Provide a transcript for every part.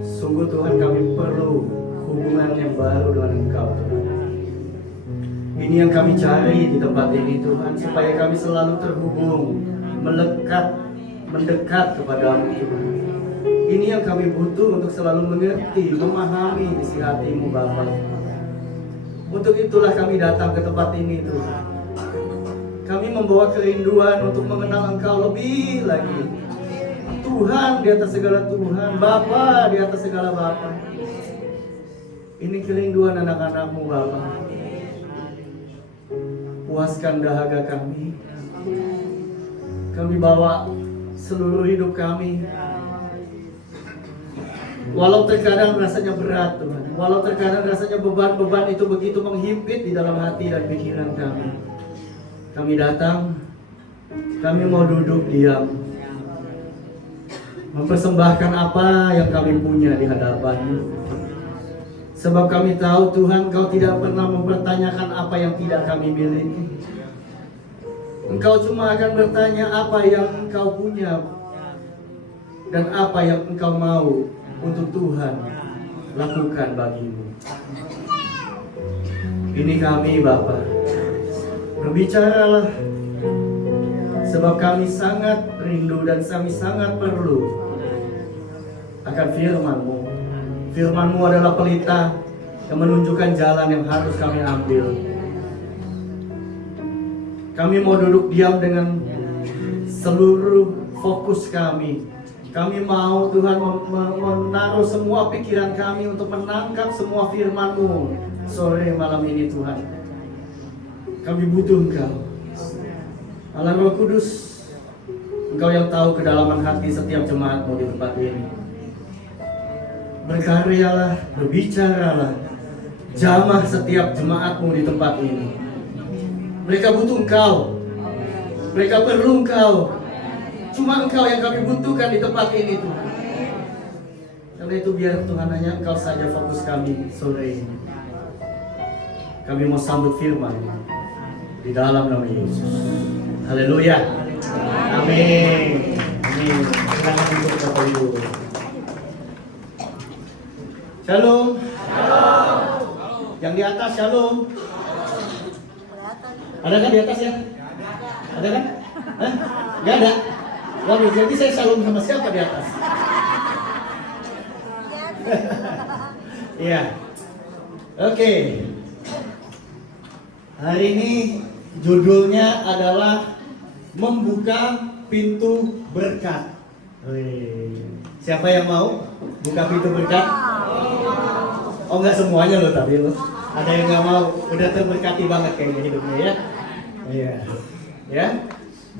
Sungguh Tuhan, kami perlu hubungan yang baru dengan Engkau Tuhan. Ini yang kami cari di tempat ini Tuhan, supaya kami selalu terhubung, melekat, mendekat kepadamu Tuhan. Ini yang kami butuh untuk selalu mengerti, memahami isi hati-Mu Bapa. Untuk itulah kami datang ke tempat ini Tuhan. Kami membawa kerinduan untuk mengenal Engkau lebih lagi. Tuhan di atas segala Tuhan, Bapa di atas segala Bapa. Ini kerinduan anak-anak-Mu Bapa. Puaskan dahaga kami. Kami bawa seluruh hidup kami. Walau terkadang rasanya berat Tuhan, walau terkadang rasanya beban-beban itu begitu menghimpit di dalam hati dan pikiran kami. Kami datang, kami mau duduk diam, mempersembahkan apa yang kami punya di hadapan-Mu. Sebab kami tahu Tuhan, Kau tidak pernah mempertanyakan apa yang tidak kami miliki. Engkau cuma akan bertanya apa yang Engkau punya dan apa yang Engkau mau untuk Tuhan lakukan bagimu. Ini kami Bapa, berbicaralah, sebab kami sangat rindu dan kami sangat perlu akan firman-Mu. Firman-Mu adalah pelita yang menunjukkan jalan yang harus kami ambil. Kami mau duduk diam dengan seluruh fokus kami. Kami mau Tuhan menaruh semua pikiran kami untuk menangkap semua firman-Mu sore malam ini Tuhan. Kami butuh Engkau, Allah Roh Kudus. Engkau yang tahu kedalaman hati setiap jemaat-Mu di tempat ini. Berkaryalah, berbicaralah, jamah setiap jemaat-Mu di tempat ini. Mereka butuh Engkau, mereka perlu Engkau. Cuma Engkau yang kami butuhkan di tempat ini Tuhan. Karena itu biar Tuhan hanya Engkau saja fokus kami sore ini. Kami mau sambut firman di dalam nama Yesus. Haleluya. Amin. Amin. Silakan untuk Bapak Ibu. Shalom. Shalom. Yang di atas shalom. Ada kan di atas ya? Ada kan? Hah? Gak ada? Waduh, jadi saya shalom sama siapa di atas? Iya. Oke. Hari ini judulnya adalah membuka pintu berkat. Siapa yang mau buka pintu berkat? Oh, enggak semuanya loh, tapi loh. Ada yang nggak mau, udah terberkati banget kayaknya hidupnya ya. Iya. Ya.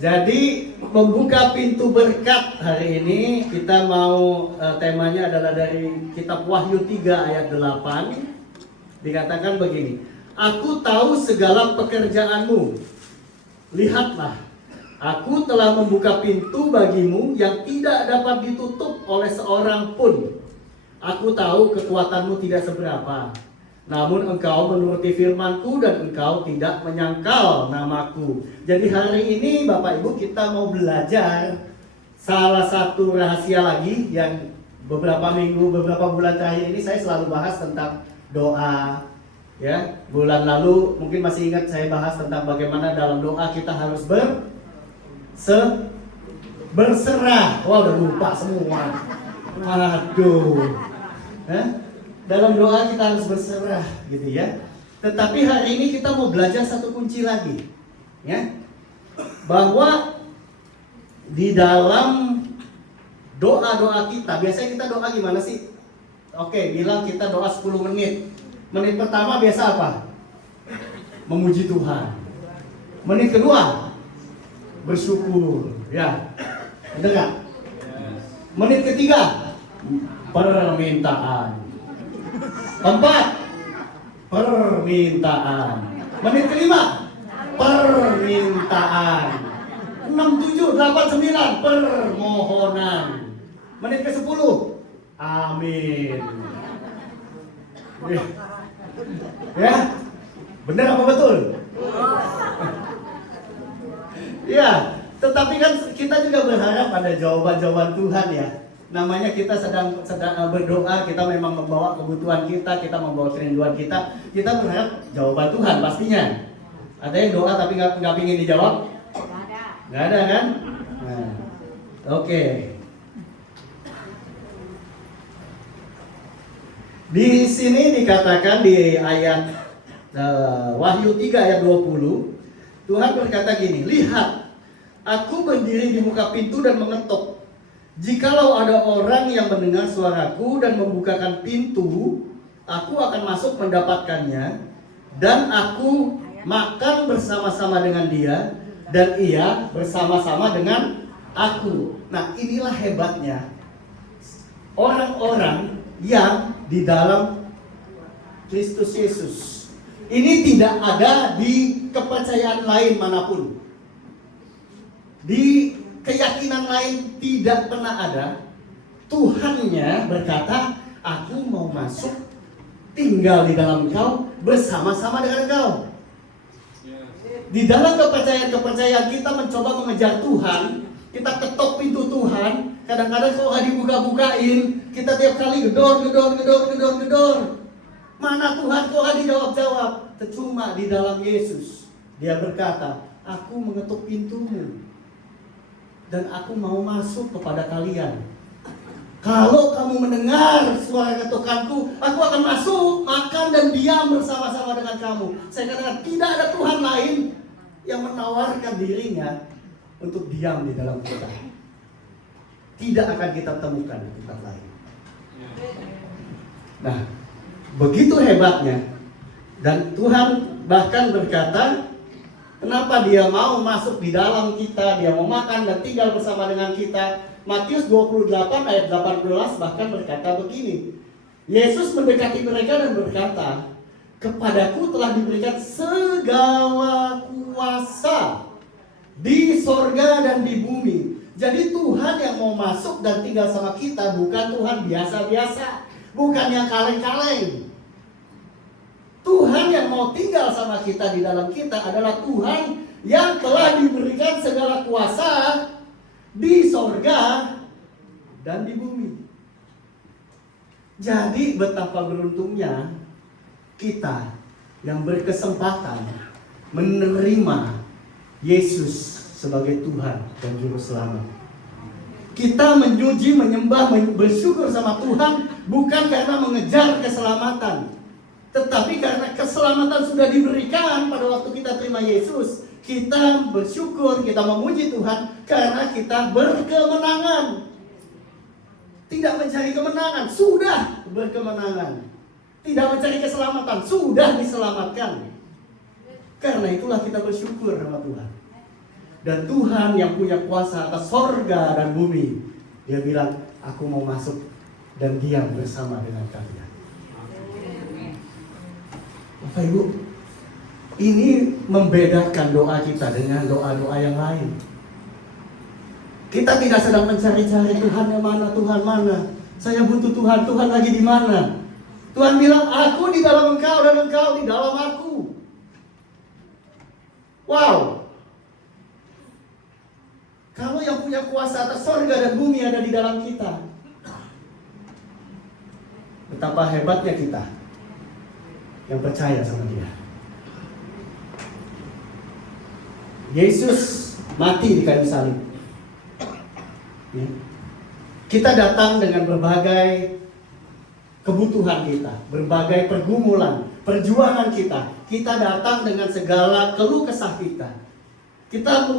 Jadi membuka pintu berkat hari ini kita mau temanya adalah dari kitab Wahyu 3 ayat 8. Dikatakan begini, aku tahu segala pekerjaanmu. Lihatlah, aku telah membuka pintu bagimu yang tidak dapat ditutup oleh seorang pun. Aku tahu kekuatanmu tidak seberapa, namun engkau menuruti firmanku dan engkau tidak menyangkal namaku. Jadi hari ini Bapak Ibu kita mau belajar salah satu rahasia lagi yang beberapa bulan terakhir ini saya selalu bahas tentang doa. Ya, bulan lalu mungkin masih ingat saya bahas tentang bagaimana dalam doa kita harus berserah. Wah, udah lupa semua. Aduh. Dalam doa kita harus berserah gitu ya. Tetapi hari ini kita mau belajar satu kunci lagi ya. Bahwa di dalam doa-doa kita, biasanya kita doa gimana sih? Oke, bilang kita doa 10 menit. Menit pertama biasa apa? Memuji Tuhan. Menit kedua bersyukur ya. Betul nggak? Menit ketiga permintaan. Keempat, permintaan. Menit kelima, permintaan. 6, 7, 8, 9, permohonan. Menit ke-10, amin. Ya, benar apa betul? Ya, tetapi kan kita juga berharap ada jawaban-jawaban Tuhan ya. Namanya kita sedang berdoa, kita memang membawa kebutuhan kita membawa kerinduan kita berharap jawaban Tuhan pastinya. Ada yang doa tapi nggak pingin dijawab? Nggak ada kan? Nah, oke. Di sini dikatakan di ayat Wahyu 3 ayat 20, Tuhan berkata gini, lihat, aku berdiri di muka pintu dan mengetuk. Jikalau ada orang yang mendengar suaraku dan membukakan pintu, aku akan masuk mendapatkannya, dan aku makan bersama-sama dengan dia, dan ia bersama-sama dengan aku. Nah, inilah hebatnya orang-orang yang di dalam Kristus Yesus. Ini tidak ada di kepercayaan lain manapun. Di keyakinan lain tidak pernah ada. Tuhannya berkata, aku mau masuk tinggal di dalam engkau, bersama-sama dengan engkau. Di dalam kepercayaan kita mencoba mengejar Tuhan, kita ketok pintu Tuhan. Kadang-kadang kalau nggak dibuka-bukain, kita tiap kali gedor. Mana Tuhan, kok nggak dijawab-jawab? Cuma di dalam Yesus, Dia berkata, aku mengetuk pintumu dan aku mau masuk kepada kalian. Kalau kamu mendengar suara ketukanku, aku akan masuk, makan dan diam bersama-sama dengan kamu. Saya katakan, tidak ada Tuhan lain yang menawarkan dirinya untuk diam di dalam kita. Tidak akan kita temukan di tempat lain. Nah, begitu hebatnya. Dan Tuhan bahkan berkata, kenapa Dia mau masuk di dalam kita, Dia mau makan dan tinggal bersama dengan kita. Matius 28 ayat 18 bahkan berkata begini, Yesus mendekati mereka dan berkata, kepadaku telah diberikan segala kuasa di sorga dan di bumi. Jadi Tuhan yang mau masuk dan tinggal sama kita bukan Tuhan biasa-biasa, bukan yang kaleng-kaleng. Tuhan yang mau tinggal sama kita di dalam kita adalah Tuhan yang telah diberikan segala kuasa di sorga dan di bumi. Jadi betapa beruntungnya kita yang berkesempatan menerima Yesus sebagai Tuhan dan Juru Selamat. Kita menyuji, menyembah, bersyukur sama Tuhan bukan karena mengejar keselamatan, tetapi karena keselamatan sudah diberikan pada waktu kita terima Yesus. Kita bersyukur, kita memuji Tuhan karena kita berkemenangan. Tidak mencari kemenangan, sudah berkemenangan. Tidak mencari keselamatan, sudah diselamatkan. Karena itulah kita bersyukur sama Tuhan. Dan Tuhan yang punya kuasa atas sorga dan bumi, Dia bilang, aku mau masuk dan diam bersama dengan kalian. Bapak Ibu, ini membedakan doa kita dengan doa-doa yang lain. Kita tidak sedang mencari-cari Tuhan yang mana, Tuhan mana. Saya butuh Tuhan, Tuhan lagi di mana. Tuhan bilang, aku di dalam engkau dan engkau di dalam aku. Wow. Kalau yang punya kuasa atas sorga dan bumi ada di dalam kita, betapa hebatnya kita yang percaya sama Dia. Yesus mati di kayu salib. Ya. Kita datang dengan berbagai kebutuhan kita, berbagai pergumulan, perjuangan kita. Kita datang dengan segala keluh kesah kita. Kita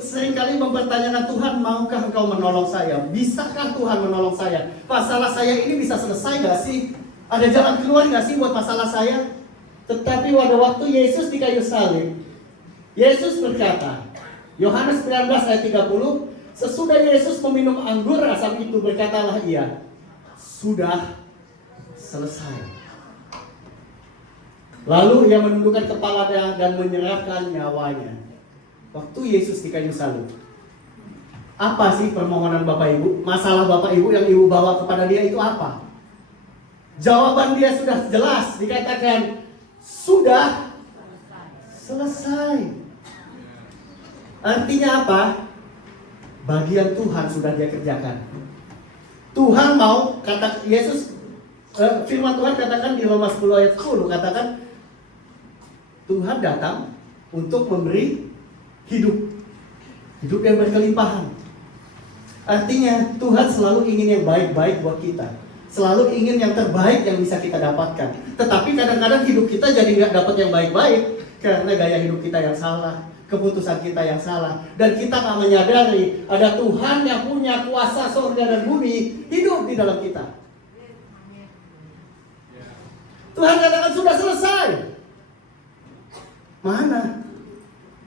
seringkali mempertanyakan, Tuhan, maukah Engkau menolong saya? Bisakah Tuhan menolong saya? Masalah saya ini bisa selesai gak sih? Ada jalan keluar gak sih buat masalah saya? Tetapi pada waktu Yesus di kayu salib, Yesus berkata, Yohanes 19 ayat 30, sesudah Yesus meminum anggur asam itu, berkatalah Ia, sudah selesai. Lalu Ia menundukkan kepalanya dan menyerahkan nyawanya. Waktu Yesus di kayu salib, apa sih permohonan Bapak Ibu? Masalah Bapak Ibu yang Ibu bawa kepada Dia itu apa? Jawaban Dia sudah jelas, dikatakan sudah selesai. Artinya apa? Bagian Tuhan sudah Dia kerjakan. Tuhan mau, kata Yesus, firman Tuhan katakan di Roma 10 ayat 10, katakan Tuhan datang untuk memberi hidup yang berkelimpahan. Artinya Tuhan selalu ingin yang baik-baik buat kita, selalu ingin yang terbaik yang bisa kita dapatkan. Tetapi kadang-kadang hidup kita jadi nggak dapat yang baik-baik karena gaya hidup kita yang salah, keputusan kita yang salah, dan kita nggak menyadari ada Tuhan yang punya kuasa surga dan bumi hidup di dalam kita. Tuhan katakan sudah selesai. Mana?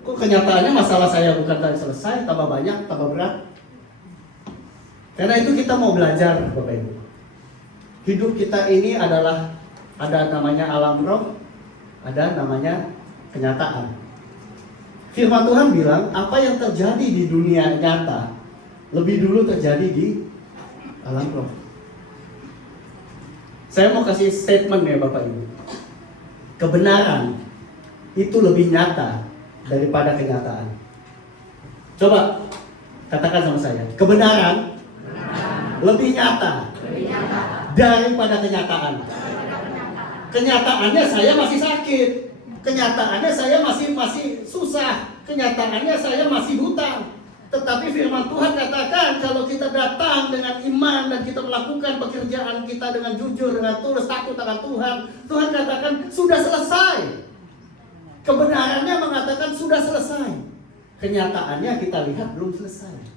Kok kenyataannya masalah saya bukan tadi selesai, tambah banyak, tambah berat. Karena itu kita mau belajar, Bapak Ibu. Hidup kita ini adalah, ada namanya alam roh, ada namanya kenyataan. Firman Tuhan bilang, apa yang terjadi di dunia nyata lebih dulu terjadi di alam roh. Saya mau kasih statement ya Bapak Ibu. Kebenaran itu lebih nyata daripada kenyataan. Coba katakan sama saya, kebenaran lebih nyata daripada kenyataan. Kenyataannya saya masih sakit, kenyataannya saya masih susah, kenyataannya saya masih hutang. Tetapi firman Tuhan katakan kalau kita datang dengan iman dan kita melakukan pekerjaan kita dengan jujur, dengan tulus, takut akan Tuhan, Tuhan katakan sudah selesai. Kebenarannya mengatakan sudah selesai. Kenyataannya kita lihat belum selesai.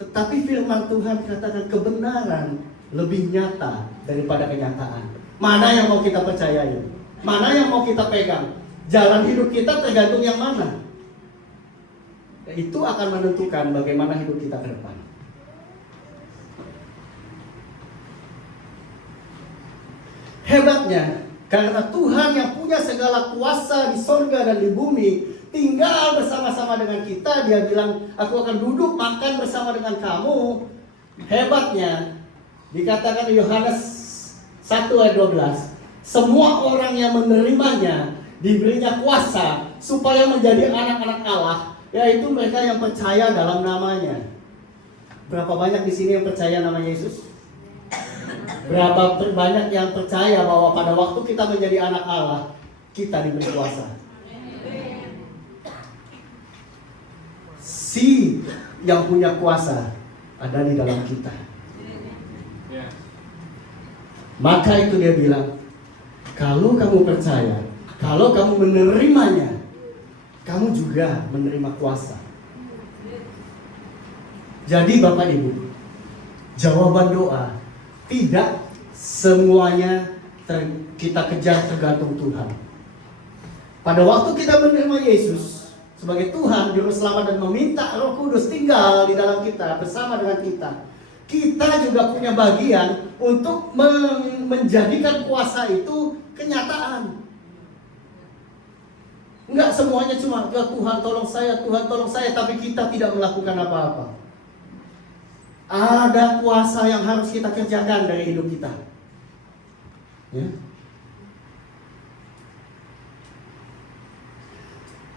Tetapi firman Tuhan katakan kebenaran lebih nyata daripada kenyataan. Mana yang mau kita percayai? Mana yang mau kita pegang? Jalan hidup kita tergantung yang mana. Itu akan menentukan bagaimana hidup kita ke depan. Hebatnya, karena Tuhan yang punya segala kuasa di sorga dan di bumi tinggal bersama-sama dengan kita. Dia bilang, aku akan duduk makan bersama dengan kamu. Hebatnya, dikatakan Yohanes 1 ayat 12, semua orang yang menerimanya diberinya kuasa supaya menjadi anak-anak Allah, yaitu mereka yang percaya dalam namanya. Berapa banyak di sini yang percaya nama Yesus? Berapa banyak yang percaya bahwa pada waktu kita menjadi anak Allah, kita diberi kuasa? Si yang punya kuasa ada di dalam kita. Maka itu dia bilang, kalau kamu percaya, kalau kamu menerimanya, kamu juga menerima kuasa. Jadi Bapak Ibu, jawaban doa tidak semuanya kita kejar tergantung Tuhan. Pada waktu kita menerima Yesus sebagai Tuhan, Juru Selamat, dan meminta Roh Kudus tinggal di dalam kita bersama dengan kita, kita juga punya bagian untuk menjadikan kuasa itu kenyataan. Enggak semuanya cuma Tuhan tolong saya, Tuhan tolong saya, tapi kita tidak melakukan apa-apa. Ada kuasa yang harus kita kerjakan dari hidup kita. Ya.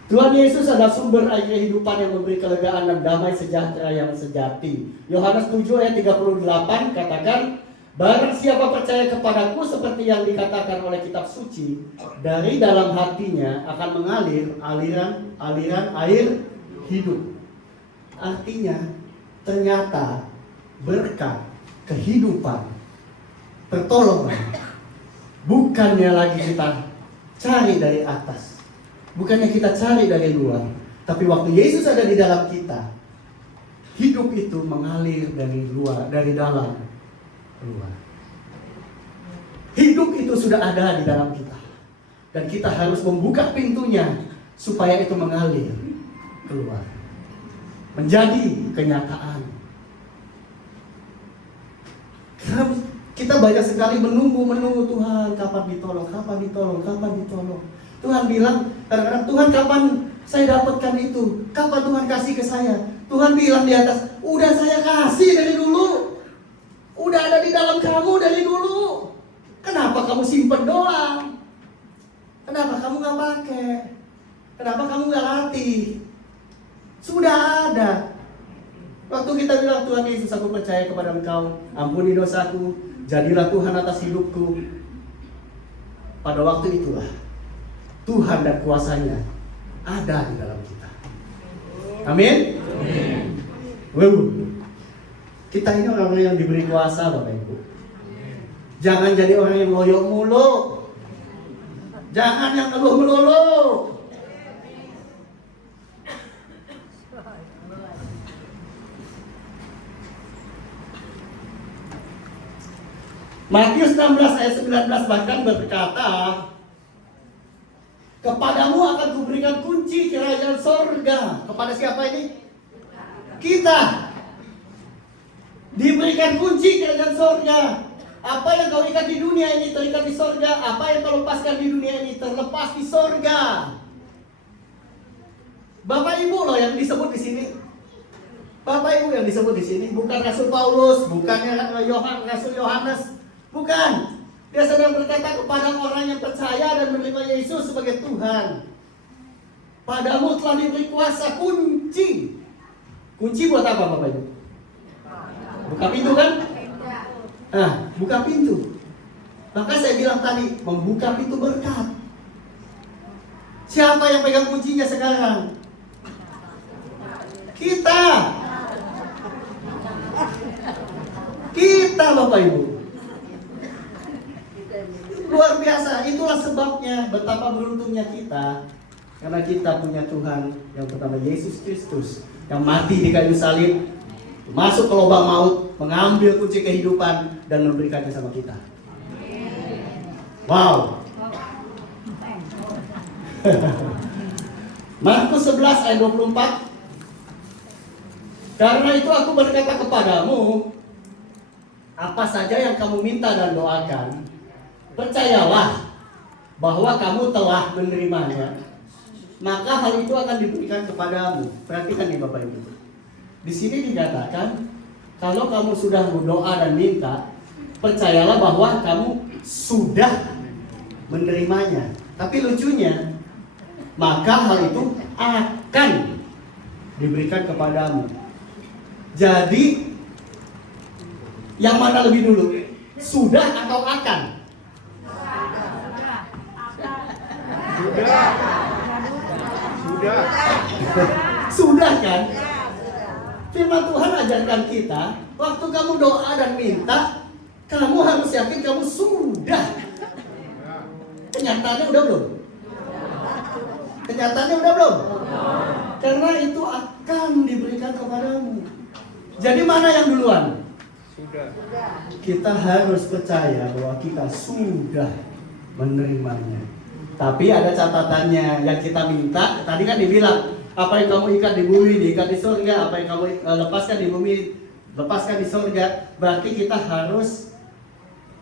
Tuhan Yesus adalah sumber air kehidupan yang memberi kelegaan dan damai sejahtera yang sejati. Yohanes 7 ayat 38 katakan, barang siapa percaya kepadaku seperti yang dikatakan oleh kitab suci, dari dalam hatinya akan mengalir aliran air hidup. Artinya, ternyata berkat, kehidupan, pertolongan bukannya lagi kita cari dari atas, bukannya kita cari dari luar, tapi waktu Yesus ada di dalam kita, hidup itu mengalir dari luar, dari dalam keluar. Hidup itu sudah ada di dalam kita, dan kita harus membuka pintunya supaya itu mengalir keluar, menjadi kenyataan. Kita banyak sekali menunggu Tuhan, kapan ditolong. Tuhan bilang kadang-kadang, Tuhan kapan saya dapatkan itu? Kapan Tuhan kasih ke saya? Tuhan bilang di atas, udah saya kasih dari dulu. Udah ada di dalam kamu dari dulu. Kenapa kamu simpen doang? Kenapa kamu gak pakai? Kenapa kamu gak latih? Sudah ada. Waktu kita bilang, Tuhan Yesus, aku percaya kepada Engkau, ampuni dosaku, jadilah Tuhan atas hidupku. Pada waktu itulah Tuhan dan kuasanya ada di dalam kita. Amin. Wow. Kita ini orang-orang yang diberi kuasa, Bapak Ibu. Jangan jadi orang yang loyo mulu. Jangan yang ngeluh melulu. Matius 16 ayat 19 bahkan berkata, kepadamu akan kuberikan kunci kerajaan sorga. Kepada siapa ini? Kita. Diberikan kunci kerajaan sorga. Apa yang kau ikat di dunia ini terikat di sorga. Apa yang kau lepaskan di dunia ini terlepas di sorga. Bapak Ibu loh yang disebut di sini. Bapak Ibu yang disebut di sini, bukan Rasul Paulus, bukannya Rasul Yohanes. Bukan. Dia sedang berkata kepada orang yang percaya dan menerima Yesus sebagai Tuhan. Padamu telah diberi kuasa kunci. Kunci buat apa, Bapak Ibu? Buka pintu kan? Nah, buka pintu. Maka saya bilang tadi, membuka pintu berkat. Siapa yang pegang kuncinya sekarang? Kita. Kita, Bapak Ibu. Luar biasa, itulah sebabnya betapa beruntungnya kita. Karena kita punya Tuhan yang bernama Yesus Kristus, yang mati di kayu salib, masuk ke lubang maut, mengambil kunci kehidupan dan memberikannya sama kita. Wow. Markus 11 ayat 24. Karena itu aku berkata kepadamu, apa saja yang kamu minta dan doakan, percayalah bahwa kamu telah menerimanya, maka hal itu akan diberikan kepadamu. Perhatikan nih Bapak Ibu. Di sini dikatakan, kalau kamu sudah berdoa dan minta, percayalah bahwa kamu sudah menerimanya. Tapi lucunya, maka hal itu akan diberikan kepadamu. Jadi, yang mana lebih dulu? Sudah atau akan? Sudah kan? Firman Tuhan ajarkan kita, waktu kamu doa dan minta, kamu harus yakin kamu sudah. Kenyataannya udah belum? Kenyataannya udah belum? Karena itu akan diberikan kepadamu. Jadi mana yang duluan? Sudah. Kita harus percaya bahwa kita sudah menerimanya. Tapi ada catatannya, yang kita minta, tadi kan dibilang, apa yang kamu ikat di bumi, diikat di surga. Apa yang kamu lepaskan di bumi, lepaskan di surga. Berarti kita harus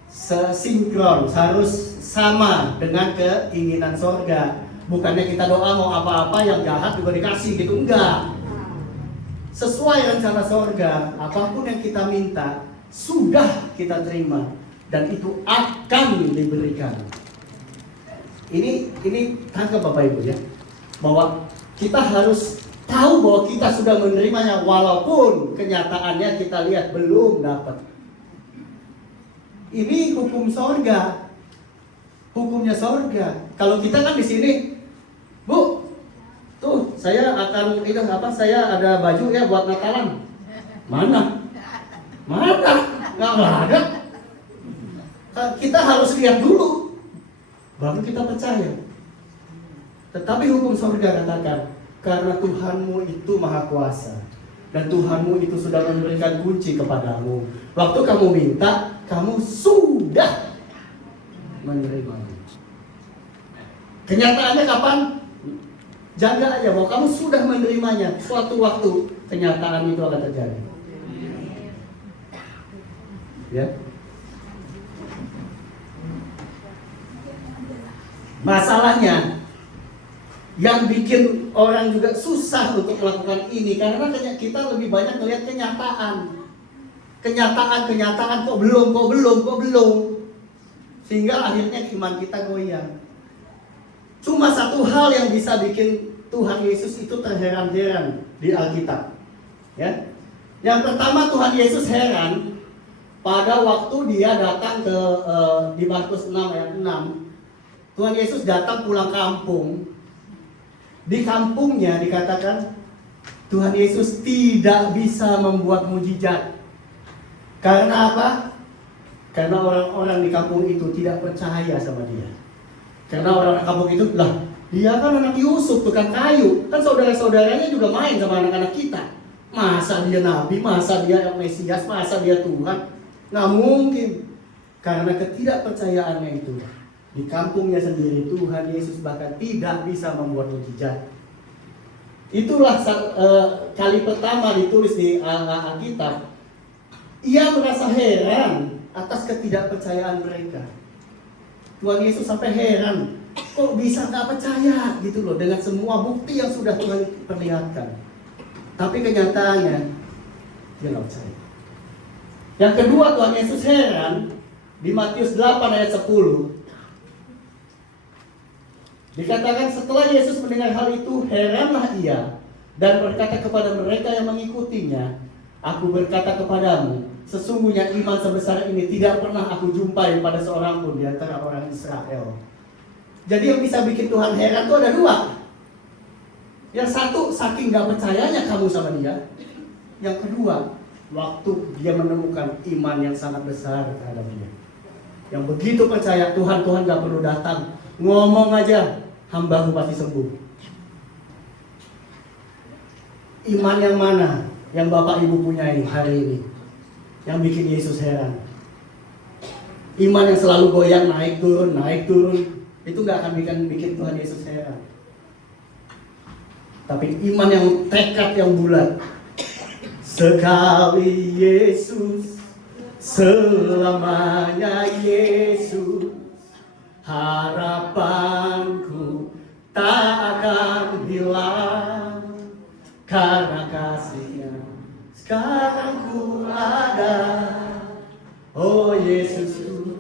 sesinkron, harus sama dengan keinginan surga. Bukannya kita doa mau apa-apa yang jahat juga dikasih gitu, enggak. Sesuai rencana surga, apapun yang kita minta, sudah kita terima. Dan itu akan diberikan. Ini tangkap Bapak Ibu ya, bahwa kita harus tahu bahwa kita sudah menerimanya, walaupun kenyataannya kita lihat belum dapat. Ini hukum sorga, hukumnya sorga. Kalau kita kan di sini, Bu, tuh saya akan saya ada baju ya buat Natalan. Mana? Nggak ada. Kita harus lihat dulu, baru kita percaya. Tetapi hukum surga katakan, karena Tuhanmu itu maha kuasa, dan Tuhanmu itu sudah memberikan kunci kepadamu. Waktu kamu minta, kamu sudah menerimanya. Kenyataannya kapan? Jaga aja bahwa kamu sudah menerimanya. Suatu waktu kenyataan itu akan terjadi. Ya. Masalahnya yang bikin orang juga susah untuk melakukan ini karena kita lebih banyak melihat kenyataan kok belum, sehingga akhirnya iman kita goyang. Cuma satu hal yang bisa bikin Tuhan Yesus itu terheran-heran di Alkitab, ya. Yang pertama, Tuhan Yesus heran pada waktu dia datang ke di Markus 6 ayat 6. Tuhan Yesus datang pulang kampung. Di kampungnya dikatakan Tuhan Yesus tidak bisa membuat mujizat. Karena apa? Karena orang-orang di kampung itu tidak percaya sama dia. Karena orang-orang kampung itu, lah, dia kan anak Yusuf, tukang kayu. Kan saudara-saudaranya juga main sama anak-anak kita. Masa dia nabi, masa dia Mesias, masa dia Tuhan? Nggak mungkin. Karena ketidakpercayaannya itu, di kampungnya sendiri Tuhan Yesus bahkan tidak bisa membuat mujizat. Itulah kali pertama ditulis di Alkitab. Ia merasa heran atas ketidakpercayaan mereka. Tuhan Yesus sampai heran, kok bisa nggak percaya gitu loh dengan semua bukti yang sudah Tuhan perlihatkan. Tapi kenyataannya dia nggak percaya. Yang kedua, Tuhan Yesus heran di Matius 8 ayat 10. Dikatakan setelah Yesus mendengar hal itu, heranlah ia dan berkata kepada mereka yang mengikutinya, aku berkata kepadamu, sesungguhnya iman sebesar ini tidak pernah aku jumpai pada seorang pun di antara orang Israel. Jadi yang bisa bikin Tuhan heran itu ada dua. Yang satu, saking gak percayanya kamu sama dia. Yang kedua, waktu dia menemukan iman yang sangat besar terhadap dia. Yang begitu percaya, Tuhan gak perlu datang, ngomong aja, hambaku pasti sembuh. Iman yang mana yang Bapak Ibu punyai hari ini yang bikin Yesus heran? Iman yang selalu goyang, naik turun, itu gak akan bikin Tuhan Yesus heran. Tapi iman yang tekad yang bulat, sekali Yesus, selamanya Yesus, harapanku tak akan hilang, karena kasih-Nya sekarang ku ada. Oh Yesusku,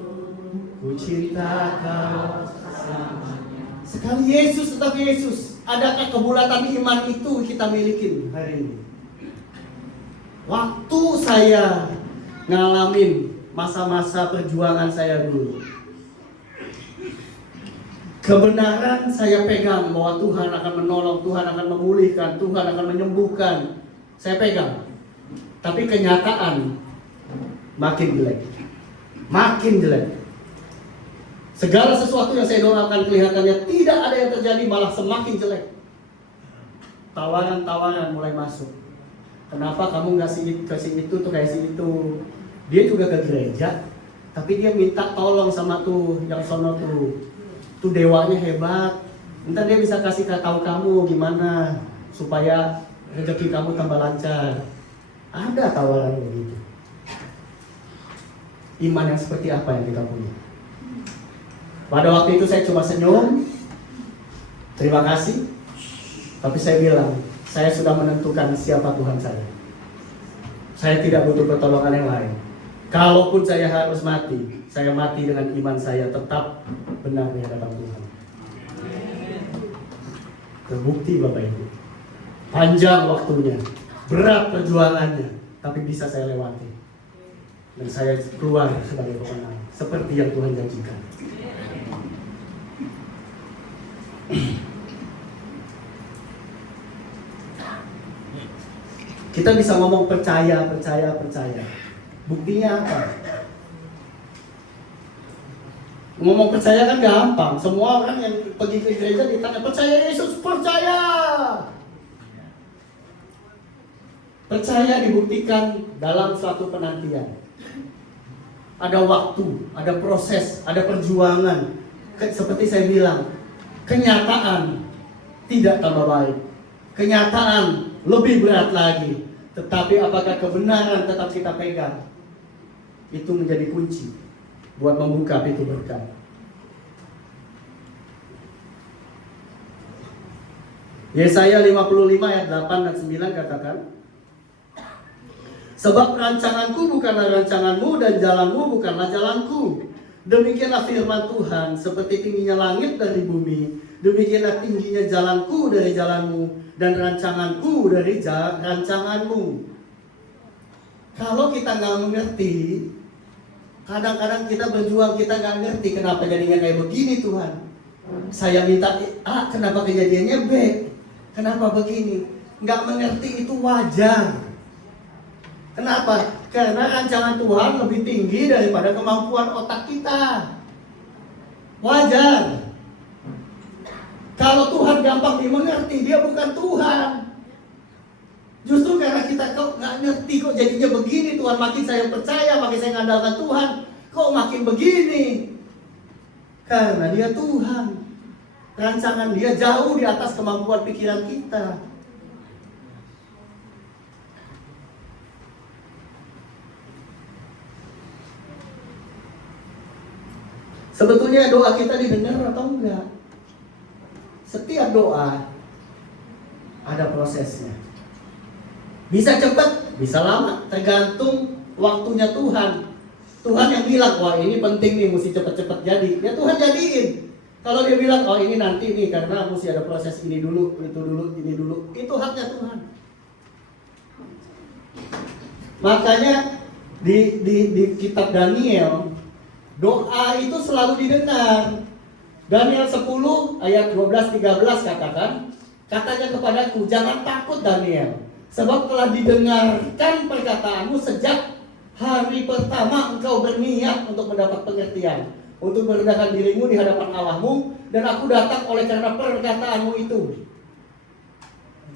ku cinta Kau selamanya. Sekali Yesus tetap Yesus. Adakah kebulatan iman itu kita miliki hari ini? Waktu saya ngalamin masa-masa perjuangan saya dulu, kebenaran saya pegang bahwa Tuhan akan menolong, Tuhan akan memulihkan, Tuhan akan menyembuhkan. Saya pegang. Tapi kenyataan makin jelek. Makin jelek. Segala sesuatu yang saya doakan kelihatannya tidak ada yang terjadi, malah semakin jelek. Tawaran-tawaran mulai masuk. Kenapa kamu nggak kasih itu tuh kasih itu? Dia juga ke gereja, tapi dia minta tolong sama tuh yang sono tuh. Tuh dewanya hebat. Ntar dia bisa kasih tahu kamu gimana supaya rezeki kamu tambah lancar. Ada tawaran begitu. Iman yang seperti apa yang kita punya? Pada waktu itu saya cuma senyum, terima kasih. Tapi saya bilang, saya sudah menentukan siapa Tuhan saya. Saya tidak butuh pertolongan yang lain. Kalaupun saya harus mati, saya mati dengan iman saya tetap benar di hadapan Tuhan. Terbukti Bapak Ibu. Panjang waktunya, berat perjuangannya, tapi bisa saya lewati. Dan saya keluar sebagai pemenang, seperti yang Tuhan janjikan. Kita bisa ngomong percaya. Buktinya apa? Ngomong percaya kan gampang. Semua orang yang pergi ke gereja ditanya, percaya Yesus, percaya. Percaya dibuktikan dalam suatu penantian. Ada waktu, ada proses, ada perjuangan. Seperti saya bilang, kenyataan tidak tambah baik. Kenyataan lebih berat lagi. Tetapi apakah kebenaran tetap kita pegang? Itu menjadi kunci buat membuka pintu berkat. Yesaya 55 ayat 8 dan 9 katakan, sebab rancanganku bukanlah rancanganmu dan jalanmu bukanlah jalanku. Demikianlah firman Tuhan, seperti tingginya langit dari bumi, demikianlah tingginya jalanku dari jalanmu dan rancanganku dari rancanganmu. Kalau kita nggak mengerti, kadang-kadang kita berjuang, kita nggak ngerti kenapa jadinya kayak begini Tuhan. Saya minta A, kenapa kejadiannya B? Kenapa begini? Nggak mengerti itu wajar. Kenapa? Karena rancangan Tuhan lebih tinggi daripada kemampuan otak kita. Wajar. Kalau Tuhan gampang dimengerti, dia bukan Tuhan. Justru karena kita kok nggak ngerti kok jadinya begini Tuhan, makin saya percaya, makin saya ngandalkan Tuhan, kok makin begini. Karena dia Tuhan. Rancangan dia jauh di atas kemampuan pikiran kita. Sebetulnya doa kita didengar atau enggak? Setiap doa ada prosesnya. Bisa cepat, bisa lama, tergantung waktunya Tuhan. Tuhan yang bilang, wah ini penting nih, mesti cepat-cepat jadi. Ya Tuhan jadiin. Kalau dia bilang, oh ini nanti nih, karena mesti ada proses ini dulu, itu dulu, ini dulu. Itu haknya Tuhan. Makanya di kitab Daniel, doa itu selalu didengar. Daniel 10 ayat 12-13 katakan, katanya kepadaku, jangan takut Daniel, sebab telah didengarkan perkataanmu sejak hari pertama engkau berniat untuk mendapat pengertian, untuk merendahkan dirimu di hadapan Allahmu, dan aku datang oleh karena perkataanmu itu.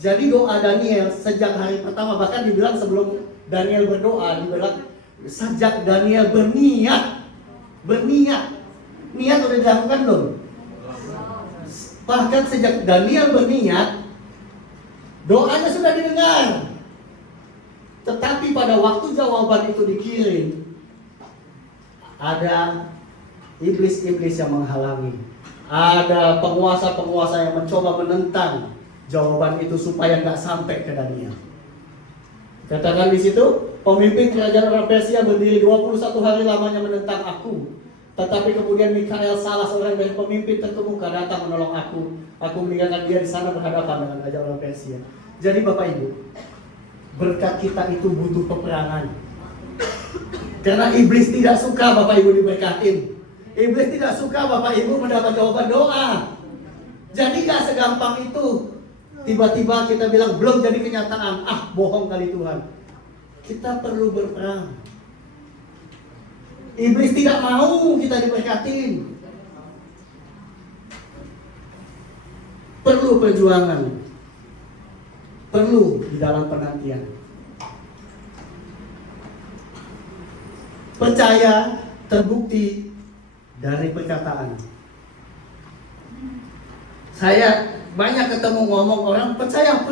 Jadi doa Daniel sejak hari pertama, bahkan dibilang sebelum Daniel berdoa, dibilang sejak Daniel berniat. Niat udah dilakukan belum? Bahkan sejak Daniel berniat, doanya sudah didengar. Tetapi pada waktu jawaban itu dikirim, ada iblis-iblis yang menghalangi. Ada penguasa-penguasa yang mencoba menentang jawaban itu supaya nggak sampai ke Daniel. Katakan di situ, pemimpin kerajaan orang Persia berdiri 21 hari lamanya menentang aku. Tetapi kemudian Mikael, salah seorang dari pemimpin terkemuka, datang menolong aku. Aku meninggalkan dia di sana berhadapan dengan raja orang Persia. Jadi Bapak Ibu, berkat kita itu butuh peperangan. Karena iblis tidak suka Bapak Ibu diberkatin. Iblis tidak suka Bapak Ibu mendapat jawaban doa. Jadi gak segampang itu. Tiba-tiba kita bilang belum jadi kenyataan. Bohong kali Tuhan. Kita perlu berperang. Iblis tidak mau kita diberkatin. Perlu perjuangan. Perlu di dalam penantian. Percaya terbukti dari perkataan. Saya banyak ketemu ngomong orang percaya.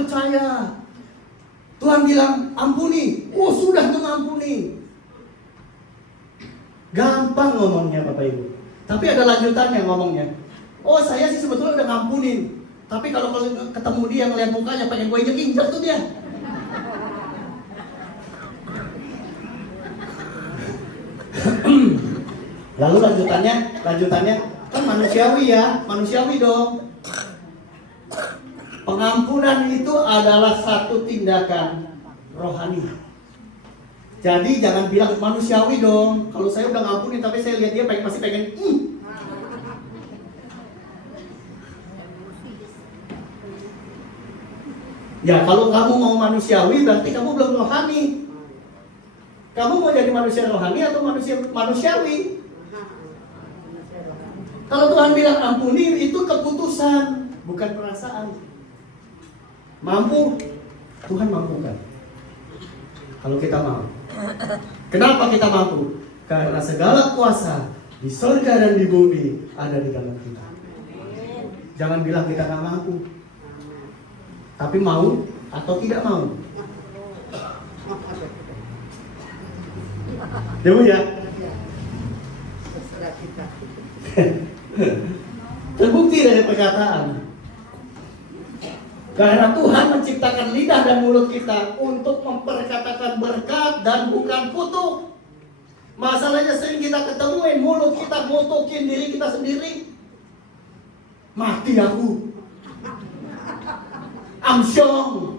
Tuhan bilang ampuni. Oh sudah mengampuni. Gampang ngomongnya Bapak Ibu. Tapi ada lanjutannya ngomongnya. Oh saya sih sebetulnya udah ngampunin. Tapi kalau ketemu dia ngeliat mukanya pengen gue injek tuh dia. Lalu lanjutannya kan manusiawi dong. Pengampunan itu adalah satu tindakan rohani. Jadi jangan bilang manusiawi dong. Kalau saya udah ngampunin tapi saya lihat dia masih pengen. Ya kalau kamu mau manusiawi berarti kamu belum rohani. Kamu mau jadi manusia rohani atau manusiawi? Kalau Tuhan bilang ampuni itu keputusan, bukan perasaan. Mampu, Tuhan mampukan. Kalau kita mau. Kenapa kita mampu? Karena segala kuasa di surga dan di bumi ada di dalam kita. Jangan bilang kita nggak mampu. Tapi mau atau tidak mau? Debu ya? Terbukti dari perkataan. Karena Tuhan menciptakan lidah dan mulut kita untuk memperkatakan berkat dan bukan kutuk. Masalahnya sering kita ketemuin mulut kita ngutukin diri kita sendiri. Mati aku. Amsyong.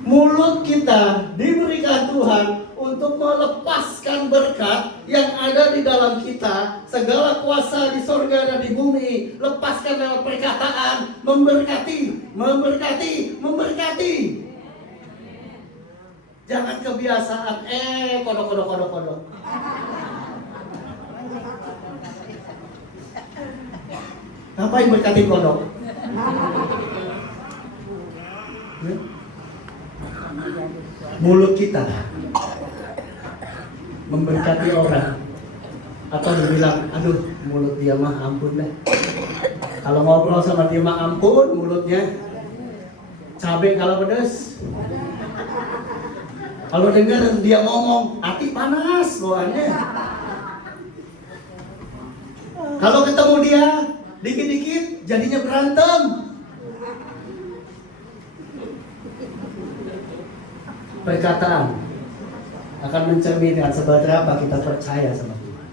Mulut kita diberikan Tuhan untuk melepaskan berkat yang ada di dalam kita. Segala kuasa di sorga dan di bumi, lepaskan dalam perkataan, memberkati, memberkati, memberkati. Jangan kebiasaan, kodok. Ngapain berkati kodok? Mulut kita memberkati orang, atau dibilang, aduh mulut dia mah ampun deh. Kalau ngobrol sama dia mah ampun mulutnya, cabai kalau pedas. Kalau dengar dia ngomong, hati panas bawaannya. Kalau ketemu dia, dikit-dikit jadinya berantem. Perkataan akan mencerminkan seberapa kita percaya sama Tuhan.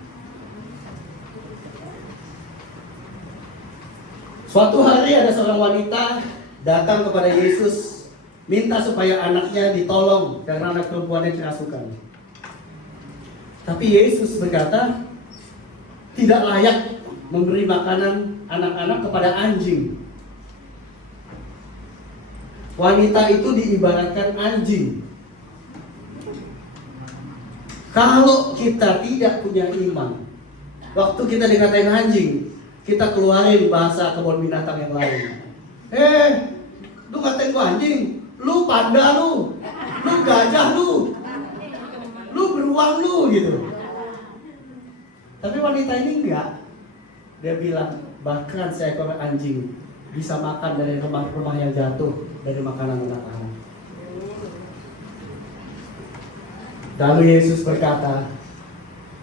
Suatu hari ada seorang wanita datang kepada Yesus, minta supaya anaknya ditolong karena anak perempuannya kerasukan. Tapi Yesus berkata, tidak layak memberi makanan anak-anak kepada anjing. Wanita itu diibaratkan anjing. Kalau kita tidak punya iman, waktu kita dikatain anjing, kita keluarin bahasa kebun binatang yang lain. Lu ngatain gua anjing, lu panda lu gajah lu beruang lu gitu. Tapi wanita ini enggak. Dia bilang, bahkan seekor anjing bisa makan dari rumah-rumah yang jatuh dari makanan anak-anak. Lalu Yesus berkata,